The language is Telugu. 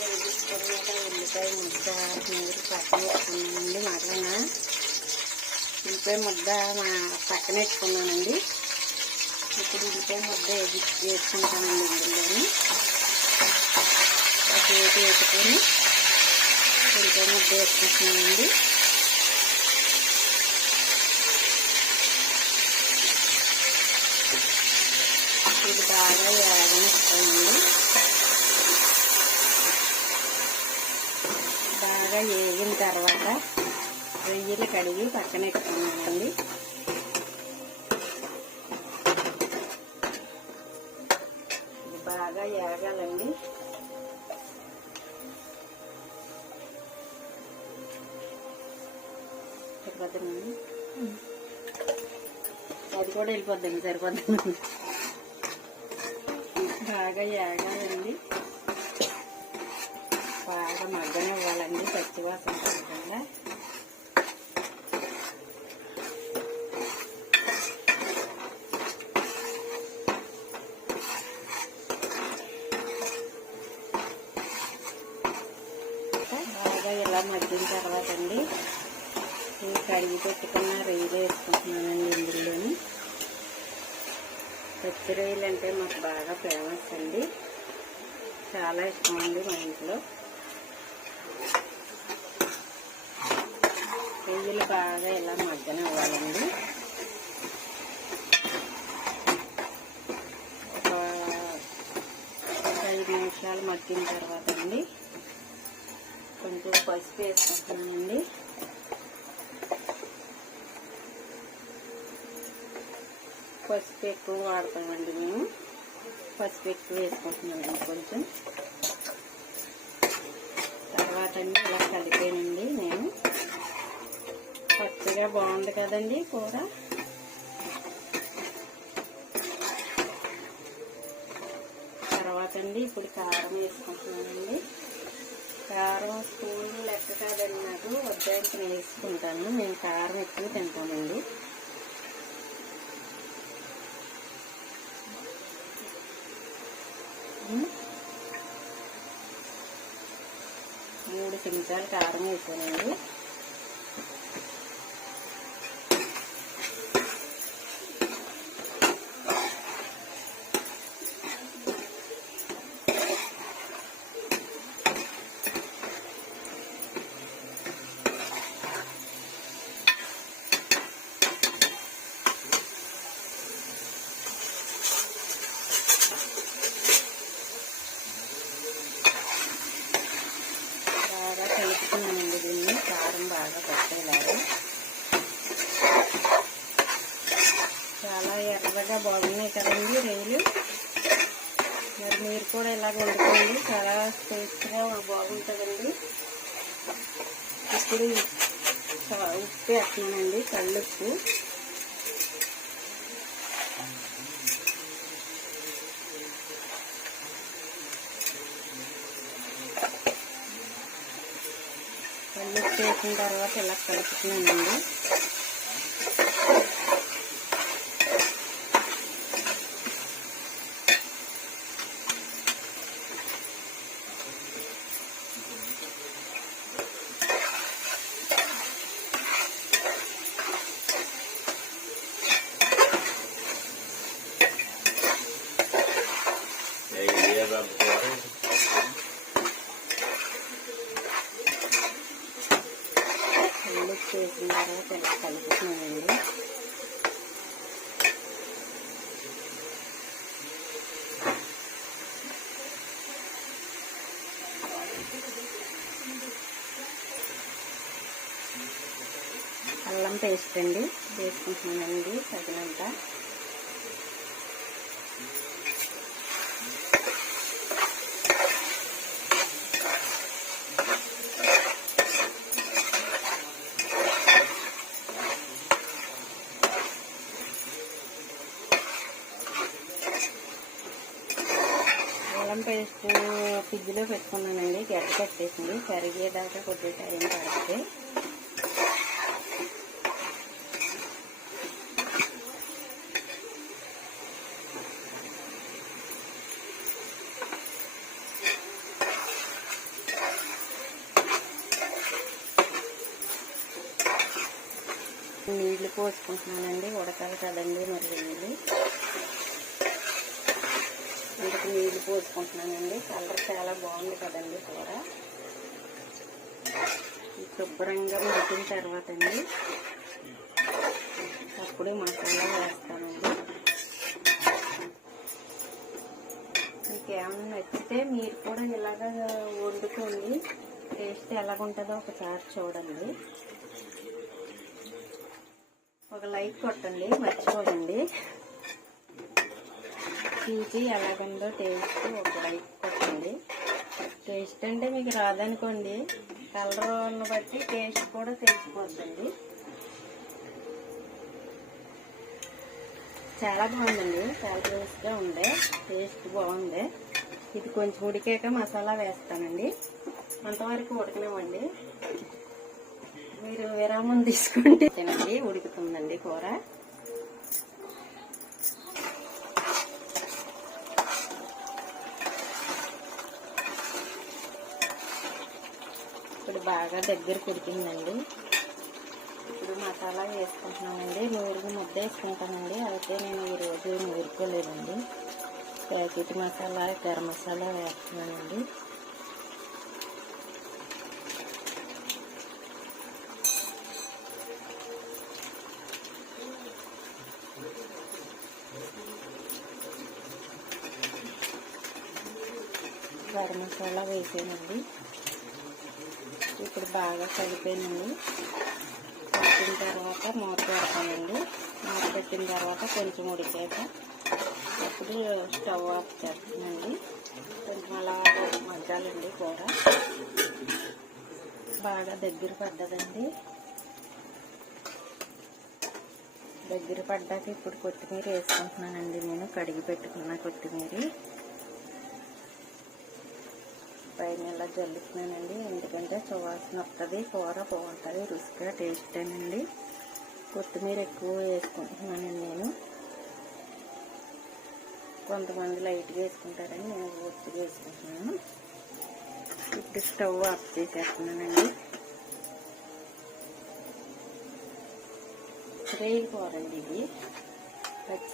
వేసుకున్నాక ఉల్లిపాయ ముద్ద నీరు పక్కన పెట్టుకున్నానండి. మటన ఉల్లిపాయ ముద్ద పక్కన పెట్టుకున్నానండి. ఇప్పుడు ఉల్లిపాయ ముద్ద వేసుకుంటానండి. ఇందులోని ఒక వేసి వేసుకొని ఉల్లిపాయ ముద్ద వేసుకుంటున్నానండి. ఇది బాగా వేగనిస్తానండి. బాగా వేగిన తర్వాత రొయ్యలు కడిగి పక్కన పెట్టుకున్నానండి. ఇది బాగా వేగాలండి. సరిపోతుందండి, అది కూడా వెళ్ళిపోద్దండి. సరిపోతుంది. బాగా వేగాలండి, బాగా మగ్గనివ్వాలండి, పచ్చివాసన పోకుండా. బాగా ఇలా మగ్గిన తర్వాత అండి ఈ కడిగి పెట్టుకున్న రొయ్యలు వేసుకుంటున్నానండి. ఇందులోని పచ్చి రొయ్యలు అంటే మాకు బాగా ఫేమస్ అండి, చాలా ఇష్టం అండి మా ఇంట్లో. రొయ్యలు బాగా ఇలా మగ్గనివ్వాలండి. ఒక 5 నిమిషాలు మగ్గిన తర్వాత అండి కొంచెం పసుపు వేసుకుంటున్నానండి. పసుపు ఎక్కువ వాడతామండి మేము. పసుపు ఎక్కువ వేసుకుంటున్నామండి కొంచెం. తర్వాత అండి ఇలా కలిపానండి నేను. పచ్చగా బాగుంది కదండి కూర. తర్వాత అండి ఇప్పుడు కారం వేసుకుంటున్నానండి. కారం స్పూన్ లెక్క కాదండి, నాకు వద్దానికి వేసుకుంటాను. నేను కారం ఎక్కువ తింటానండి. మూడు చెంచాలు కారం వేసానండి. కలుపుకున్నానండి దీన్ని, కారం బాగా పట్టేలాగా. చాలా ఎర్రగా బాగున్నాయి కదండి రొయ్యలు. మరి మీరు కూడా ఇలాగ వండుకోండి, చాలా టేస్ట్గా బాగుంటుందండి. ఇప్పుడు ఉప్పు వేస్తున్నానండి, కల్లుప్పు. కల్లుప్పు వేసిన తర్వాత ఇలా కలుపుతున్నానండి. కల్లుప్పు వేసిన తర్వాత ఇలా కలుపుతున్నానండి. అల్లం పేస్ట్ అండి వేసుకుంటున్నానండి తగినంత. అల్లం పేస్ట్ ఫ్రిడ్జ్లో పెట్టుకున్నానండి, గడ్డ కట్టేసింది. కరిగేదాకా కొద్దిగా టైం పడితే నీళ్లు పోసుకుంటున్నానండి, ఉడకాలి కదండి మరి నీళ్ళు. ఇందుకు నీళ్లు పోసుకుంటున్నానండి. కలర్ చాలా బాగుంది కదండి కూర. శుభ్రంగా ఉడికిన తర్వాత అండి అప్పుడు మసాలా వేస్తానండి. మీకు ఏమైనా నచ్చితే మీరు కూడా ఇలాగ వండుకోండి. టేస్ట్ ఎలాగుంటుందో ఒకసారి చూడండి. ఒక లైక్ కొట్టండి, మర్చిపోకండి. చూసి ఎలాగుందో టేస్ట్ ఒక లైక్ కొట్టండి. టేస్ట్ అంటే మీకు రాదనుకోండి, కలర్ని బట్టి టేస్ట్ కూడా తెలిసిపోద్దండి. చాలా బాగుందండి, చాలా టేస్ట్గా ఉంది, టేస్ట్ బాగుంది. ఇది కొంచెం ఉడికాక మసాలా వేస్తానండి. అంతవరకు ఉడకనివ్వండి. మీరు విరామం తీసుకుంటే తినండి. ఉడుకుతుందండి కూర. ఇప్పుడు బాగా దగ్గరికి ఉడికిందండి. ఇప్పుడు మసాలా వేసుకుంటున్నానండి. నూరుగు ముద్ద వేసుకుంటానండి. అయితే నేను ఈరోజు నూరుకోలేదండి. ప్యాకెట్ మసాలా, గరం మసాలా వేస్తున్నానండి. గరం మసాలా వేసానండి. ఇప్పుడు బాగా కలిపానండి. కలిపిన తర్వాత మూత పెడతానండి. మూత పెట్టిన తర్వాత కొంచెం ఉడికాక అప్పుడు స్టవ్ ఆఫ్ చేస్తానండి. కొంచెం అలా మగ్గాలండి కూర. బాగా దగ్గర పడ్డదండి. దగ్గర పడ్డాక ఇప్పుడు కొత్తిమీర వేసుకుంటున్నానండి. నేను కడిగి పెట్టుకున్న కొత్తిమీర పైన ఇలా జల్లుతున్నానండి. ఎందుకంటే సువాసన వస్తుంది, కూర బాగుంటుంది, రుచిగా టేస్ట్ అండి. కొత్తిమీర ఎక్కువ వేసుకుంటున్నానండి నేను. కొంతమంది లైట్గా వేసుకుంటారని నేను ఒత్తిగా వేసుకుంటున్నాను. ఇప్పుడు స్టవ్ ఆఫ్ చేసేస్తున్నానండి. రేగి కూర అండి ఇది. పచ్చి